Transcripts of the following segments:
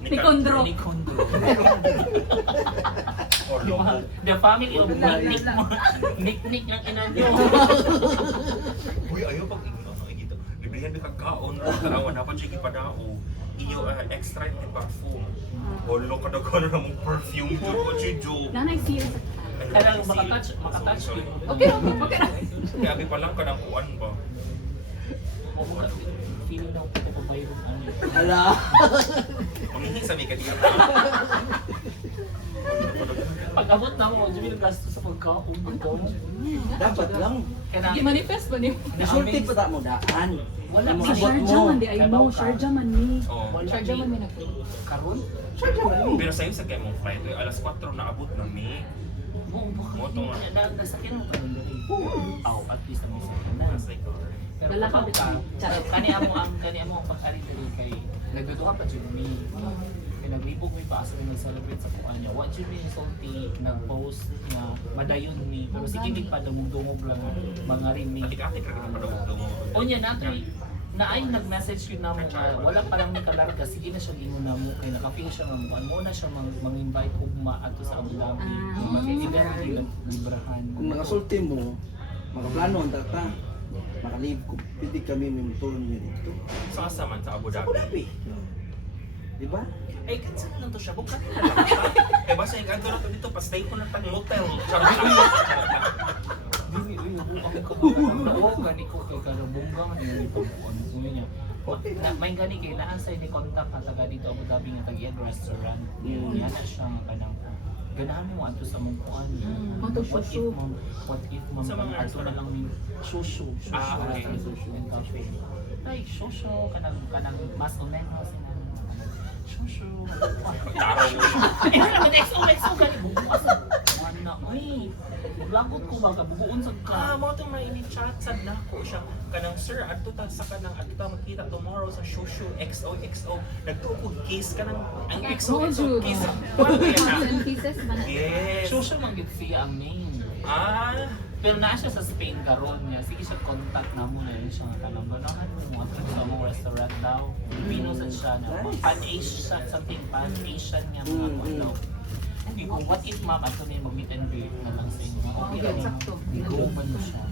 Nikondra. Nikondro. Nikondro. Or logo. The family of Nick mo. Nick ang inanyo. Uy, ayaw pag ito. Librihan may kagkaon. Tarawan na pa siya ipadao. Iyo extra yung perfume. Holo ka na gano'n namang perfume. Diyo ko siya, Diyo. Nanay siya sa Kaya makatouch yun. Okay. Kaya abi pa lang ka ng kuan ba? Feeling daw ko pa yung ano. Ala. Manghihingi sa may kadiya. Pag-abot na mo, hindi mo gasto sa pagkaon. Dapat lang. Di manifest ba niyo? Nasulti pa ta mo daan. Wala Ang pa. Si abot Sharjah mo. man di ay mo, Sharjah man ni. Oh. Sharjah man may nagtulo. Karon? Pero sa'yo sa kaya mong flight, alas 4 na abot na may. Mo Mo ba? to. Nasakyan mo pa rin dali. At least naman sa kanan. Nasa ikaw. Pero Wala ka kapag ka, Charot. kani amo ang pag-ari dali kay nagduduha pa jud mi. Kay naglibog mi pa asa mi nag-celebrate sa kuan niya. Wa jud mi insulti nag-post na madayon mi pero sige gid pa dumugdungog lang mga rin mi. Atik-atik ka naman daw mo. Unya natoy na ay nag-message yun na mo nga wala pa lang ni kalarga sige na siya lingon na mo kay naka-feel siya nga mo na siya mang-invite ugma ato sa Abu Dhabi. Magkaibigan nila librahan. Kung nakasulti mo, makaplano ang tata. Makalib ko. Pwede kami may motor niyo dito. Sa asaman sa Abu Sa Dhabi. Abu Dhabi. Di ba? Ay, kansan lang to siya. Bukan na lang. Kaya basta yung ganto na to dito, pa-stay ko na tang motel. Charot lang. Dili ako gani ko kay karabungga man ni pagkuan ko niya. Na may gani kay laan sa ni contact ang taga dito Abu Dhabi nga tag restaurant. Yan na siya nga kanang ganahan mo adto sa mong kuan. What if ma'am Sa mga adto na lang ni shushu. Okay. And cafe. Ay shushu kanang mas o menos na. Shushu. Eh naman XO gani bukas. Na, uy, lagot ko baga, bubuon sa ka. Mo itong may ini-chat sa nako siya. Kanang, sir, ato ta sa kanang, ato ta magkita tomorrow sa Shushu XOXO. Nagtukod case ka ng, ang XOXO case. Ano ba yan na? Pieces man. Yes. Shushu man gid siya ang main. Ah, Pero naa siya sa Spain karon niya. Sige siya contact na mo na yun siya nga kanang ganahan mo at sa mong restaurant daw. Pilipino sa siya na pan-Asian, something pan-Asian nga mga kulo. Kung what if ma'am, ato na yung mag-meet and greet na lang sa inyo. Okay lang sakto. Nag-open mo siya.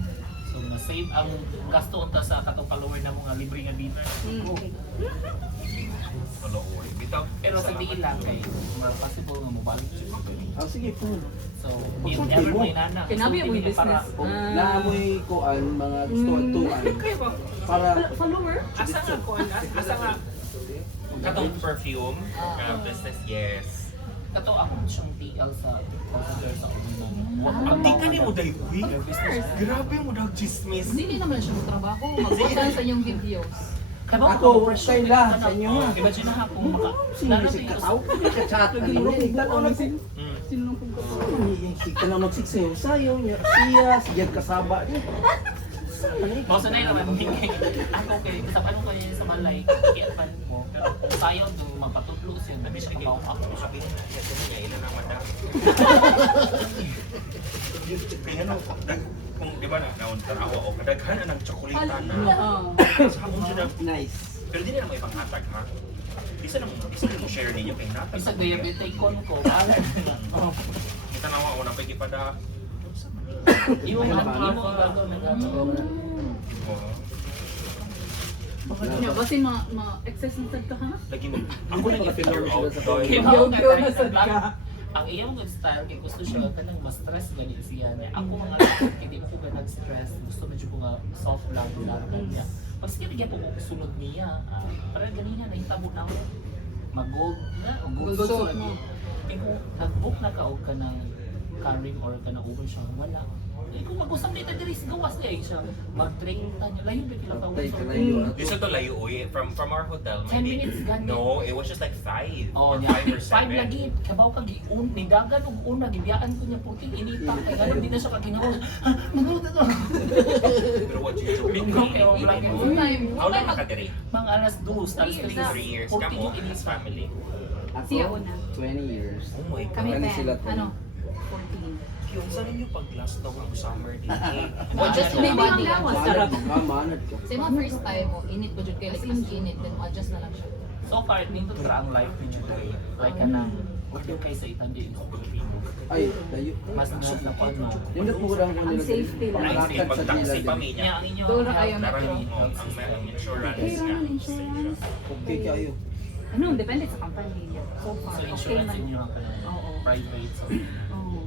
So, na-save ang gasto unta sa katong follower na mga libre nga dinner. wala oy. Bitaw. Pero sa diin lang kay possible nga mobalik siya. Sige po. So, if ever may nana, Kinabi mo yung business. Kung naamoy kuan, mga gusto-tuan. Para Follower? Asa nga ko, asa nga. Katong perfume, business, yes. kato ako siyang TL sa consumer sa una. Ang di ka ni mo dahil, uy. Of course. Grabe mo daw chismis. Hindi naman siya magtrabaho. Magpapal sa inyong videos. Ako, Kayla, sa inyo nga. Imagine na ako maka... Sino si Kataw? Kachato din mo. Tanaw na sin. Sino nung kung Si ka na magsiksayo sayo niya. Siya, si Jed kasaba niya. Basta na yun naman, ako kay, sa paano ko yun sa balay, kikiatan ko, pero sayo doon mapatutlo siya, dami siya kabaw ako. Sabi niya, ilan naman na. Kaya no, kung di ba na, tarawa o kadaghan na ng tsokolita na. Sa hamon siya na, Nice. pero di na may panghatag ha. Isa na mo share ninyo kay natag. Isa diabetic ko, alam Kita nawa ko na pagkipada. Yung imo gagaw na gagaw. Nya kasi ma-excess ng sagta ka na? Lagi mo. Ako lang i-figure out. Kaya Yo, ako yo, nga nasad ka. ang iyang good style kay gusto siya kanang mas stress gani siya niya. Ako mga hindi mo ko ganag stress. Gusto medyo ko nga soft lang niya. Pag sige bigyan ko sunod niya, para ganina nahitabo na ako. Mag-gold na, o gold Gold soap soap mo. Kung nag-book na ka o ka ng carrying or ka na over siya, wala. Eh kung mag-usap dito diri sa gawas niya siya, mag-train ta niya. Layo ba kila ka Tay usap? kalayo. This is to layo uy. From our hotel. 10 minutes gani. No, it was just like 5. Oh, niya. 5 or 5 7. lagi. Kabaw kag iun ni dagan ug una gibiyaan ko niya puting inita kay ganon di na siya kagingaw. Magulot ito. Pero what you do? Bingo kay o lagi. Full time. How long nakadiri? Mga alas 2, alas 3. 3 years. Kamo, as family. Siya Ako, una. 20 years. Oh my God. Kami Ano 10. sila, Ano? 14. Yung sa ninyo pag last daw ang summer din. Oh, just Hindi body. lang lawas. Manad Sarap. ka, manad ka. Sa mga first time mo, init ko dyan kayo. Like, as init, then adjust na lang siya. So far, dito tra ang life ninyo today. Like ka nang, okay kay sa itandi sa Pilipino. Ay, dayo. Mas na pa, no? Yung nagmurang ko Ang nila. safety lang. Ay, Panglakat sa pag-taxi nila. pamilya. Kaya ang inyo, Doon na kayo Darang metro. ang insurance Okay nga. raman insurance. Okay kayo. Ano, depende sa company. So far, So okay insurance man. inyo ang Oo. private. So, Oo.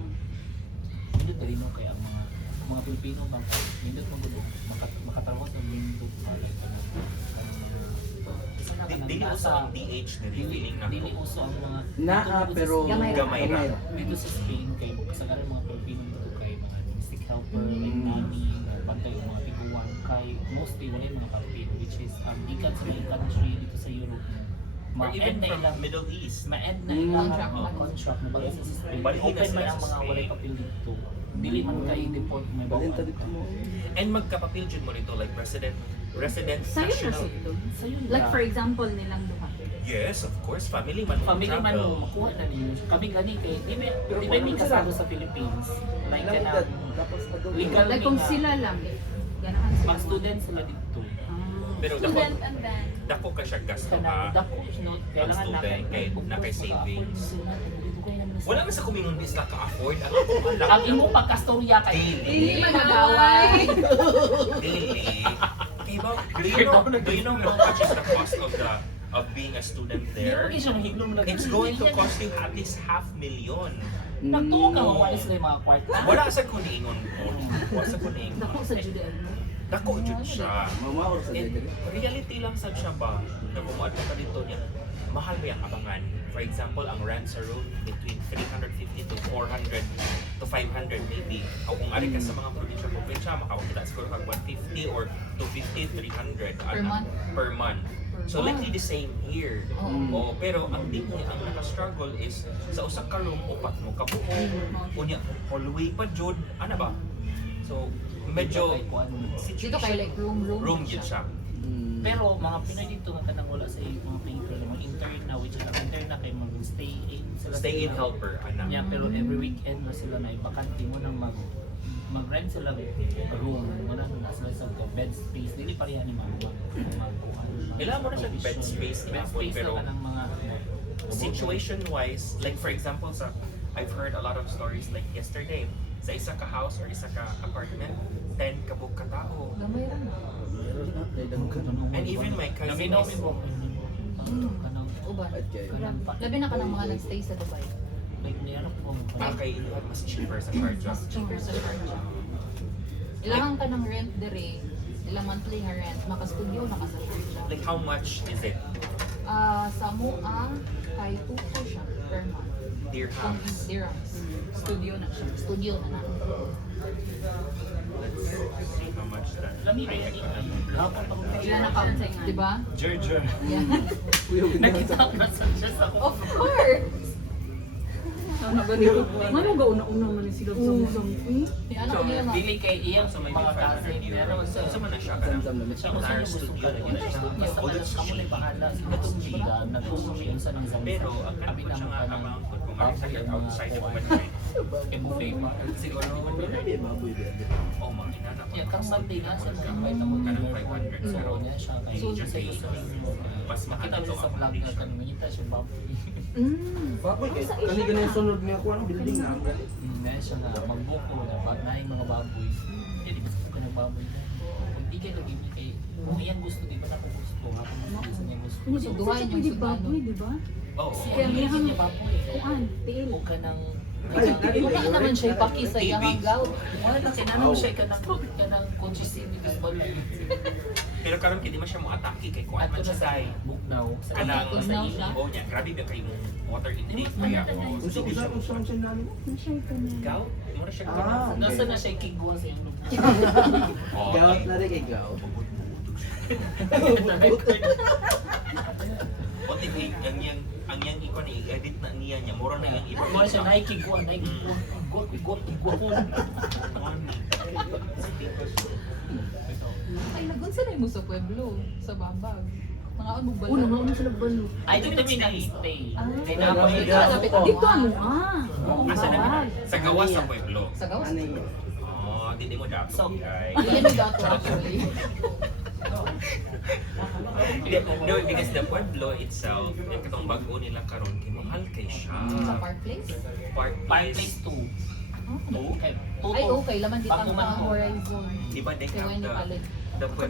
hindi talino kaya ang mga Pilipino bang hindi mo gulo makatrabaho sa mundo like Dili uso ang DH na feeling na dili uso ang mga Naa pero Gamay ra. Gamay ra. dito sa Spain kay kasagaran mga Pilipino dito kay mga domestic helper like nanny pantay mga tiguan kay mostly wala yung mga Pilipino which is ikan sa mga country dito sa Europe Or even ma-end na from ilang Middle East. ma-end na ilang Contract. contract na balik sa Spain Balik na open sila man ang sa mga Spain. walay papel dito dili man kay deport may Balenta bawal dito mo. And magkapapil dyan mo nito like resident Sa'yo na national. sito. Sa'yo na. Like for example nilang duha. Yes, of course. Family man. Family man travel. mo, makuha na ninyo. Kami gani kay, di ba may kasado sa Philippines? Like ka na, Tapos legal Like kung sila lang, ganahan sila. mga student sila dito. Ah. Pero Student and then dako ka siya gasto Kana, ha. dako, no, kailangan student, kay na kay savings. Wala Wala man sa kumingon di sila ka-afford. ang imong pagkastorya kay Daily. Magaway. Daily. Diba? Do you know how much is the cost of being a student there? Hindi siya mahiglong lang. It's going to cost you at least $500,000. Nagtuwa ka, mawala sila yung mga kwarta. Wala sa kuningon po. Wala sa kuningon. Dako sa Judean. Dako jud siya. Mamaor sa And dede. reality lang sad siya ba na kumuad ka dito niya, mahal ba yung abangan? For example, ang rent sa room between 350 to 400 to 500 maybe. O kung ari ka sa mga probinsya, makakita siguro kag 150 or 250, 300 Per month? per month. So Per likely the same here. Oo. Oh, pero ang dingay ang naka-struggle is sa usa ka room upat mo kabuo. Unya hallway pa jud, ana ba? So medyo Dito kay like room yun siya. Pero mga Pinoy dito nga kanang wala sa mga people, mga intern na which ang intern na kay mag-stay in sila. Stay in helper, ana. Yeah, pero every weekend na sila na ibakante mo nang mag-rent sila room, wala na sila sa bed space, dili pareha ni mga Kailangan mo na siya bed space bed inapon, space pero lang ng mga situation wise, like for example sa I've heard a lot of stories like yesterday sa isa ka house or isa ka apartment 10 kabog ka tao. Gamay ra na. And even my cousin Naminaw is mo kanang Uban. At kayo. Labi na ka ng mga nagstay sa Dubai. like niya ko kay mas cheaper sa Sharjah. Mas cheaper sa Sharjah. Ilangan ka ng rent dire, ilang monthly nga rent, maka-studio na ka sa Sharjah. Like how much is it? Sa mo ang kay 2 siya per month. Dirhams. Dirhams. Studio na siya. Studio na na. Let's see how much that. lami ba yan hapon pa ko Ilan na ka, di ba? Jer Yeah. nakita ko na sa chest ako Of course! Ano ba dito? Ano ga una-una man ni sila sa Ni ano ko nila dili kay iyang So maybe mga 500 cousin pero euros. So man na siya ka Zamzam na. siya kung saan gusto ka rin basta Oh, man that's kamo na cheap. bahala sa itong biga nagkukumiyon sa ng zamzam Pero ang abi kanang na siya nga mga amount kung ari sa outside of man kay buffet pa siguro di man Grabe, baboy ba? oh mga inana ya kang Sunday na sa mga invite na mo Kanang dinner 500. so niya siya kay So, just say mas mahal makita ito mo sa ang vlog na accommodation. kanang mangita siya baboy Baboy kay kani ganun sunod niya ko ang building na ang gali. na siya na magbuko na pag naing mga baboy hindi gusto ko ng baboy na kung di kayo lagi kay kung iyang gusto di ba na kung gusto ako mas niya gusto Kung Kasi duha sa yung pwede sudano. baboy, di ba? Oo. Kaya may hang- niya baboy Kuan, tiil. o ka ng Ay, lagi Wala na naman siya ipaki sa iyang hanggaw. wala na kinanong siya ka ng consistent with balay Pero karon kay di man siya mo atake kay kuan ato man na siya sa kay bugnaw sa kanang Bugnaw sa siya? imo niya grabe ba kay mo water intake kaya Unsa unsa unsa nalo? Nasya ito na. Gaw, mo na siya Ah. ganun. nasa na siya kigwa sa imo Oh, Gawat na rin kay gaw. O TV, ang yang ikon i-edit na niya niya, mura na yang iba. mo siya naikigwa igwa Ay, nagunsa na mo sa pueblo, sa Babag. Mga ano ba? Una, mauna sila balo. ay dito mi nag-stay Ah. kay napoy Sabi ko, Dito ano Oo, Asa na bawal. Sa gawas sa pueblo. Sa gawas. Ano yun? Oh, hindi mo dapat. So, guys. Hindi yan yung dato actually. No, because the Pueblo itself, yung katong bago nila karon kinahal kay siya. Sa Park Place? Park Park Place. Place 2. Oh. Okay. Ay, okay. Laman kita Bago man ang to. Horizon. Di ba they Kaya have niyo palit. the Pueblo